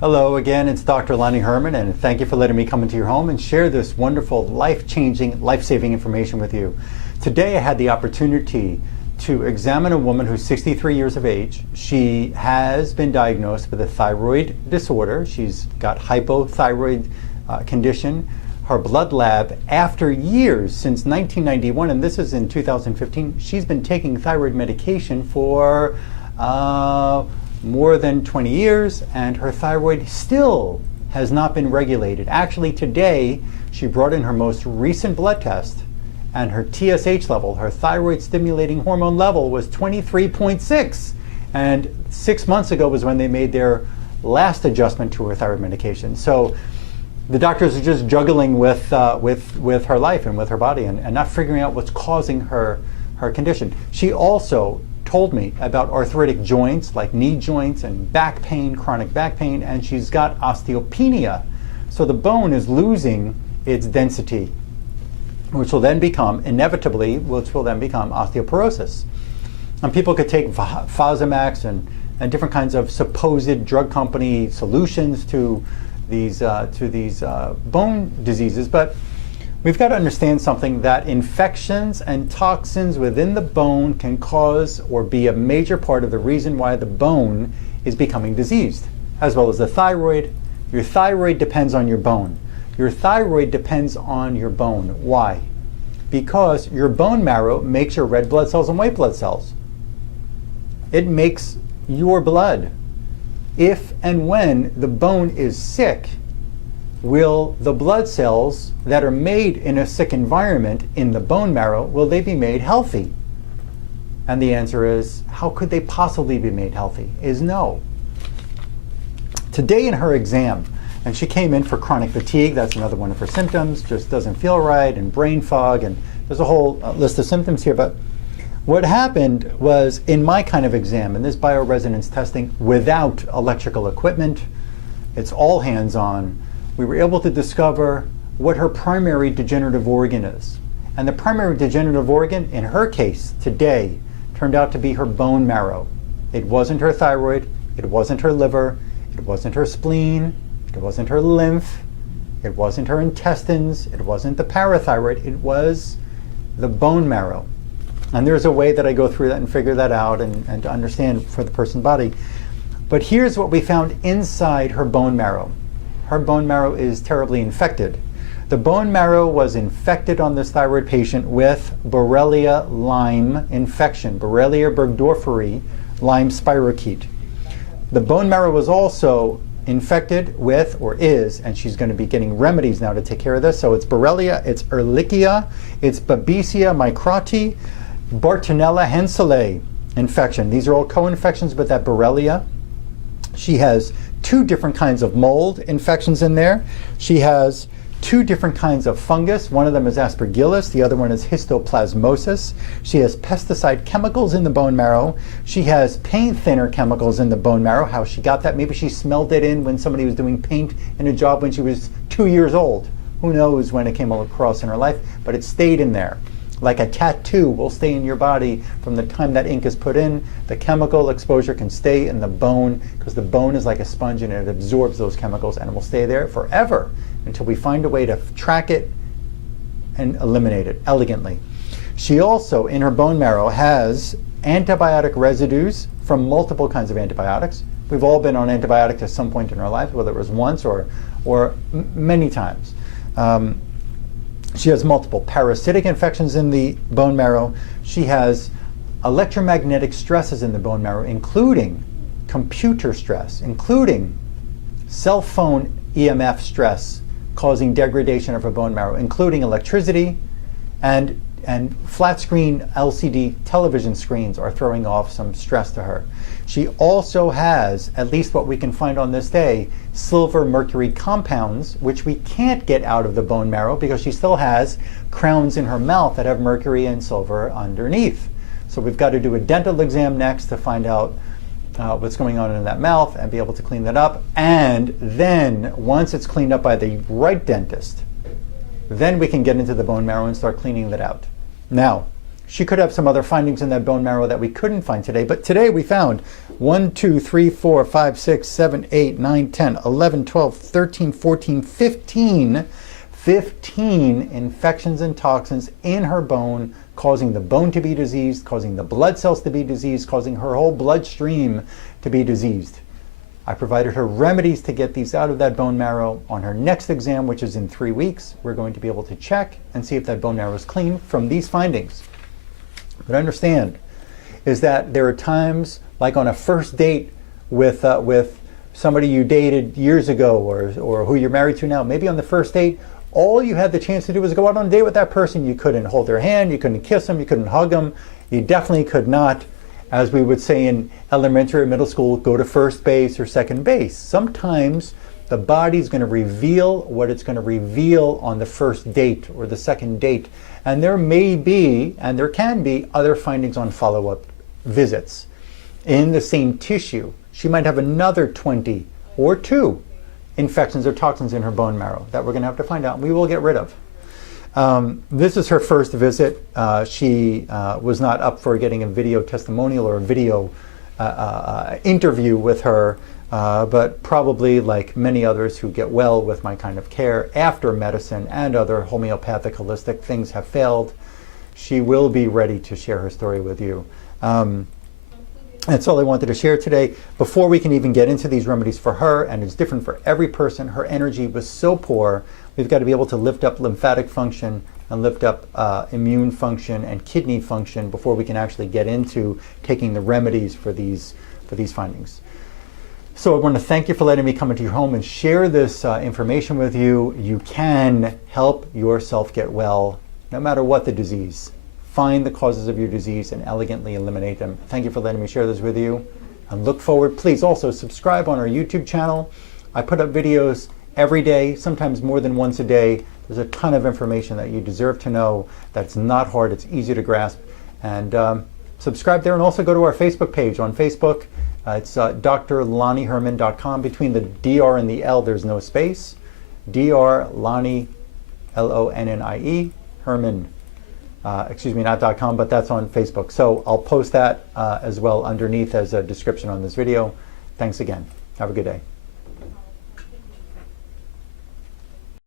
Hello again, it's Dr. Lonnie Herman, and thank you for letting me come into your home and share this wonderful, life-changing, life-saving information with you. Today I had the opportunity to examine a woman who's 63 years of age. She has been diagnosed with a thyroid disorder. She's got hypothyroid condition. Her blood lab, after years, since 1991, and this is in 2015, she's been taking thyroid medication for more than 20 years, and her thyroid still has not been regulated. Actually, today, she brought in her most recent blood test, and her TSH level, her thyroid stimulating hormone level, was 23.6. And 6 months ago was when they made their last adjustment to her thyroid medication. So the doctors are just juggling with her life and with her body and not figuring out what's causing her condition. She also told me about arthritic joints like knee joints and back pain, chronic back pain, and she's got osteopenia. So the bone is losing its density, which will then become, inevitably, osteoporosis. And people could take Fosamax and different kinds of supposed drug company solutions to these bone diseases, but we've got to understand something, that infections and toxins within the bone can cause or be a major part of the reason why the bone is becoming diseased, as well as the thyroid. Your thyroid depends on your bone. Your thyroid depends on your bone. Why? Because your bone marrow makes your red blood cells and white blood cells. It makes your blood. If and when the bone is sick, will the blood cells that are made in a sick environment in the bone marrow, will they be made healthy? And the answer is, how could they possibly be made healthy? Is no. Today in her exam, and she came in for chronic fatigue, that's another one of her symptoms, just doesn't feel right, and brain fog, and there's a whole list of symptoms here. But what happened was, in my kind of exam, in this bioresonance testing without electrical equipment, it's all hands-on, we were able to discover what her primary degenerative organ is. And the primary degenerative organ, in her case, today, turned out to be her bone marrow. It wasn't her thyroid, it wasn't her liver, it wasn't her spleen, it wasn't her lymph, it wasn't her intestines, it wasn't the parathyroid, it was the bone marrow. And there's a way that I go through that and figure that out and to understand for the person's body. But here's what we found inside her bone marrow. Her bone marrow is terribly infected. The bone marrow was infected on this thyroid patient with Borrelia Lyme infection, Borrelia burgdorferi Lyme spirochete. The bone marrow was also infected with, or is, and she's going to be getting remedies now to take care of this. So it's Borrelia, it's Ehrlichia, it's Babesia microti, Bartonella henselae infection. These are all co-infections with that Borrelia. She has 2 different kinds of mold infections in there. She has 2 different kinds of fungus. One of them is aspergillus, the other one is histoplasmosis. She has pesticide chemicals in the bone marrow. She has paint thinner chemicals in the bone marrow. How she got that? Maybe she smelled it in when somebody was doing paint in a job when she was 2 years old. Who knows when it came across in her life, but it stayed in there. Like a tattoo will stay in your body from the time that ink is put in. The chemical exposure can stay in the bone because the bone is like a sponge and it absorbs those chemicals, and it will stay there forever until we find a way to track it and eliminate it elegantly. She also, in her bone marrow, has antibiotic residues from multiple kinds of antibiotics. We've all been on antibiotics at some point in our life, whether it was once or many times. She has multiple parasitic infections in the bone marrow. She has electromagnetic stresses in the bone marrow, including computer stress, including cell phone EMF stress causing degradation of her bone marrow, including electricity, and flat screen LCD television screens are throwing off some stress to her. She also has, at least what we can find on this day, silver mercury compounds, which we can't get out of the bone marrow because she still has crowns in her mouth that have mercury and silver underneath. So we've got to do a dental exam next to find out what's going on in that mouth and be able to clean that up. And then once it's cleaned up by the right dentist, then we can get into the bone marrow and start cleaning that out. Now, she could have some other findings in that bone marrow that we couldn't find today. But today we found 1, 2, 3, 4, 5, 6, 7, 8, 9, 10, 11, 12, 13, 14, 15 infections and toxins in her bone, causing the bone to be diseased, causing the blood cells to be diseased, causing her whole bloodstream to be diseased. I provided her remedies to get these out of that bone marrow. On her next exam, which is in 3 weeks, we're going to be able to check and see if that bone marrow is clean from these findings. But understand is that there are times, like on a first date with somebody you dated years ago or who you're married to now, maybe on the first date, all you had the chance to do was go out on a date with that person. You couldn't hold their hand, you couldn't kiss them, you couldn't hug them. You definitely could not, as we would say in elementary or middle school, go to first base or second base. Sometimes the body's going to reveal what it's going to reveal on the first date or the second date. And there may be, and there can be, other findings on follow-up visits. In the same tissue, she might have another 20 or 2 infections or toxins in her bone marrow that we're going to have to find out and we will get rid of. This is her first visit. She was not up for getting a video testimonial or a video interview with her, but probably like many others who get well with my kind of care after medicine and other homeopathic holistic things have failed, she will be ready to share her story with you. That's all I wanted to share today. Before we can even get into these remedies for her, and it's different for every person, her energy was so poor, we've got to be able to lift up lymphatic function and lift up immune function and kidney function before we can actually get into taking the remedies for these findings. So I want to thank you for letting me come into your home and share this information with you. You can help yourself get well, no matter what the disease. Find the causes of your disease and elegantly eliminate them. Thank you for letting me share this with you. And look forward, please also subscribe on our YouTube channel. I put up videos every day, sometimes more than once a day. There's a ton of information that you deserve to know. That's not hard, it's easy to grasp. And subscribe there, and also go to our Facebook page. On Facebook, it's drlonnieherman.com. Between the DR and the L, there's no space. Dr. Lonnie, Lonnie, Herman. Excuse me, not .com, but that's on Facebook. So I'll post that as well underneath as a description on this video. Thanks again. Have a good day.